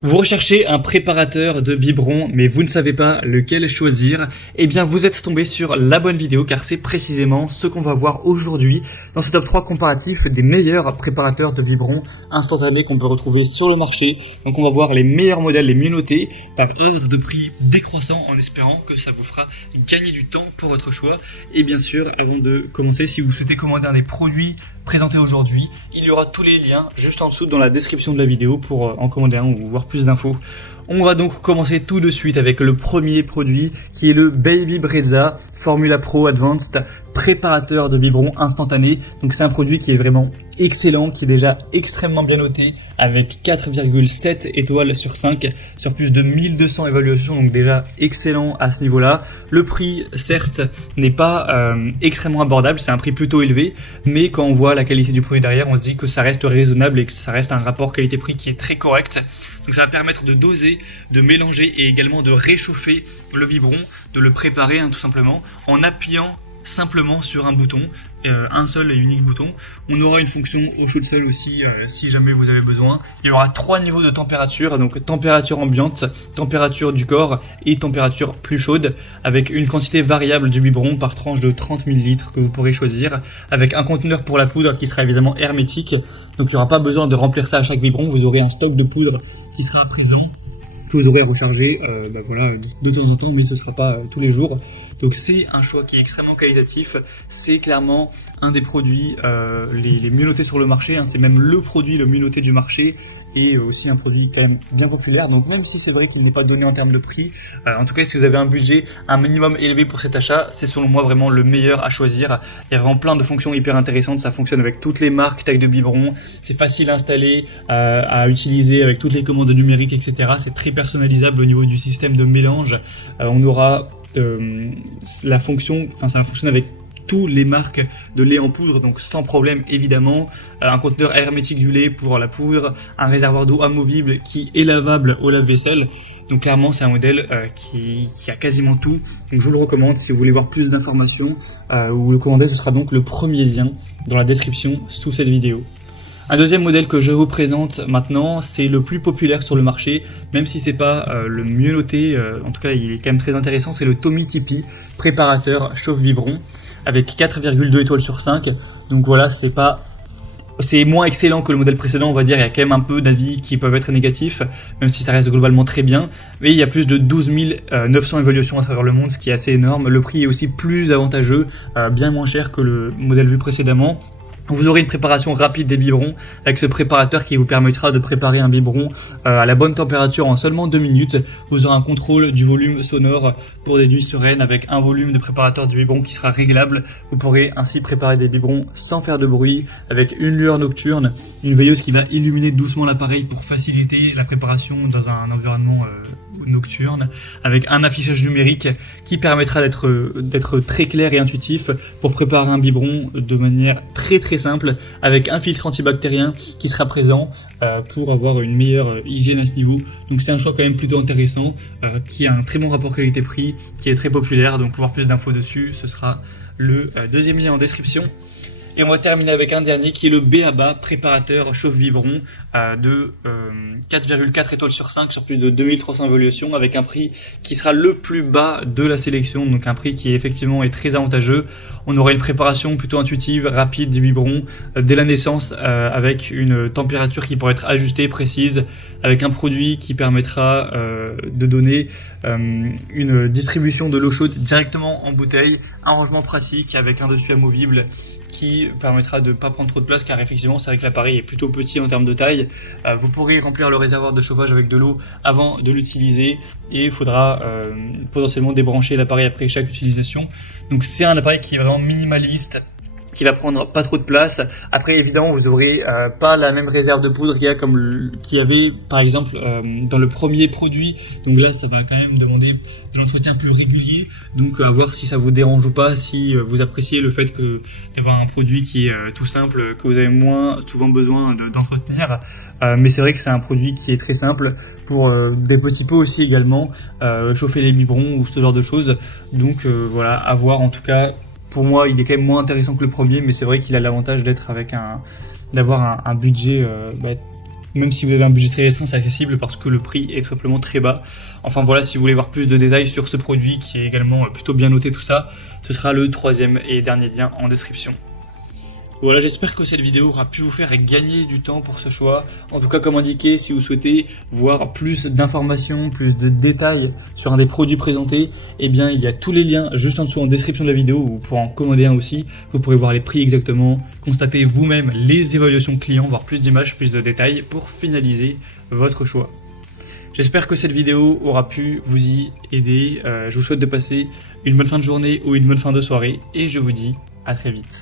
Vous recherchez un préparateur de biberon, mais vous ne savez pas lequel choisir. Eh bien, vous êtes tombé sur la bonne vidéo, car c'est précisément ce qu'on va voir aujourd'hui dans ce top 3 comparatif des meilleurs préparateurs de biberon instantanés qu'on peut retrouver sur le marché. Donc, on va voir les meilleurs modèles, les mieux notés, par ordre de prix décroissant, en espérant que ça vous fera gagner du temps pour votre choix. Et bien sûr, avant de commencer, si vous souhaitez commander un des produits présenté aujourd'hui, il y aura tous les liens juste en dessous dans la description de la vidéo pour en commander un ou voir plus d'infos. On va donc commencer tout de suite avec le premier produit qui est le Baby Brezza Formula Pro Advanced préparateur de biberon instantané. Donc c'est un produit qui est vraiment excellent, qui est déjà extrêmement bien noté avec 4,7 étoiles sur 5 sur plus de 1200 évaluations, donc déjà excellent à ce niveau-là. Le prix certes n'est pas extrêmement abordable, c'est un prix plutôt élevé, mais quand on voit la qualité du produit derrière, on se dit que ça reste raisonnable et que ça reste un rapport qualité-prix qui est très correct. Donc ça va permettre de doser, de mélanger et également de réchauffer le biberon, de le préparer tout simplement en appuyant simplement sur un bouton, un seul et unique bouton. On aura une fonction au chaud de sol aussi si jamais vous avez besoin. Il y aura 3 niveaux de température, donc température ambiante, température du corps et température plus chaude, avec une quantité variable du biberon par tranche de 30 ml que vous pourrez choisir, avec un conteneur pour la poudre qui sera évidemment hermétique, donc il n'y aura pas besoin de remplir ça à chaque biberon, vous aurez un stock de poudre qui sera présent, que vous aurez à recharger de temps en temps, mais ce ne sera pas tous les jours. Donc c'est un choix qui est extrêmement qualitatif, c'est clairement un des produits les mieux notés sur le marché, c'est même le produit le mieux noté du marché et aussi un produit quand même bien populaire. Donc même si c'est vrai qu'il n'est pas donné en termes de prix, en tout cas si vous avez un budget un minimum élevé pour cet achat, c'est selon moi vraiment le meilleur à choisir. Il y a vraiment plein de fonctions hyper intéressantes, ça fonctionne avec toutes les marques, taille de biberon, c'est facile à installer, à utiliser avec toutes les commandes numériques, etc. C'est très personnalisable au niveau du système de mélange. On aura la fonction, ça fonctionne avec tous les marques de lait en poudre, donc sans problème évidemment. Un conteneur hermétique du lait pour la poudre, un réservoir d'eau amovible qui est lavable au lave-vaisselle. Donc clairement c'est un modèle qui a quasiment tout. Donc je vous le recommande si vous voulez voir plus d'informations ou le commander, ce sera donc le premier lien dans la description sous cette vidéo. Un deuxième modèle que je vous présente maintenant, c'est le plus populaire sur le marché, même si c'est pas le mieux noté, en tout cas il est quand même très intéressant, c'est le Tommee Tippee préparateur chauffe-biberon avec 4,2 étoiles sur 5. Donc voilà, c'est moins excellent que le modèle précédent, on va dire, il y a quand même un peu d'avis qui peuvent être négatifs, même si ça reste globalement très bien. Mais il y a plus de 12 900 évaluations à travers le monde, ce qui est assez énorme. Le prix est aussi plus avantageux, bien moins cher que le modèle vu précédemment. Vous aurez une préparation rapide des biberons avec ce préparateur qui vous permettra de préparer un biberon à la bonne température en seulement 2 minutes. Vous aurez un contrôle du volume sonore pour des nuits sereines avec un volume de préparateur du biberon qui sera réglable. Vous pourrez ainsi préparer des biberons sans faire de bruit avec une lueur nocturne, une veilleuse qui va illuminer doucement l'appareil pour faciliter la préparation dans un environnement nocturne, avec un affichage numérique qui permettra d'être très clair et intuitif pour préparer un biberon de manière très simple, avec un filtre antibactérien qui sera présent pour avoir une meilleure hygiène à ce niveau. Donc c'est un choix quand même plutôt intéressant, qui a un très bon rapport qualité-prix, qui est très populaire. Donc pour voir plus d'infos dessus, ce sera le deuxième lien en description. Et on va terminer avec un dernier qui est le B.A.B.A. préparateur chauffe-biberon de 4,4 étoiles sur 5 sur plus de 2300 évaluations, avec un prix qui sera le plus bas de la sélection, donc un prix qui effectivement est très avantageux. On aura une préparation plutôt intuitive, rapide du biberon dès la naissance, avec une température qui pourra être ajustée, précise, avec un produit qui permettra de donner une distribution de l'eau chaude directement en bouteille, un rangement pratique avec un dessus amovible qui permettra de ne pas prendre trop de place, car effectivement c'est vrai que l'appareil est plutôt petit en termes de taille. Vous pourrez remplir le réservoir de chauffage avec de l'eau avant de l'utiliser et il faudra potentiellement débrancher l'appareil après chaque utilisation. Donc c'est un appareil qui est vraiment minimaliste, qui va prendre pas trop de place. Après évidemment vous aurez pas la même réserve de poudre qu'il y avait par exemple dans le premier produit. Donc là ça va quand même demander de l'entretien plus régulier, donc à voir si ça vous dérange ou pas, si vous appréciez le fait d'avoir un produit qui est tout simple, que vous avez moins souvent besoin d'entretenir. Mais c'est vrai que c'est un produit qui est très simple pour des petits pots aussi également, chauffer les biberons ou ce genre de choses. Donc voilà, à voir. En tout cas pour moi il est quand même moins intéressant que le premier, mais c'est vrai qu'il a l'avantage d'avoir un budget Même si vous avez un budget très restreint, c'est accessible parce que le prix est tout simplement très bas. Enfin voilà, si vous voulez voir plus de détails sur ce produit qui est également plutôt bien noté tout ça, ce sera le troisième et dernier lien en description. Voilà, j'espère que cette vidéo aura pu vous faire gagner du temps pour ce choix. En tout cas, comme indiqué, si vous souhaitez voir plus d'informations, plus de détails sur un des produits présentés, eh bien, il y a tous les liens juste en dessous en description de la vidéo où vous pourrez en commander un aussi. Vous pourrez voir les prix exactement, constater vous-même les évaluations clients, voir plus d'images, plus de détails pour finaliser votre choix. J'espère que cette vidéo aura pu vous y aider. Je vous souhaite de passer une bonne fin de journée ou une bonne fin de soirée et je vous dis à très vite.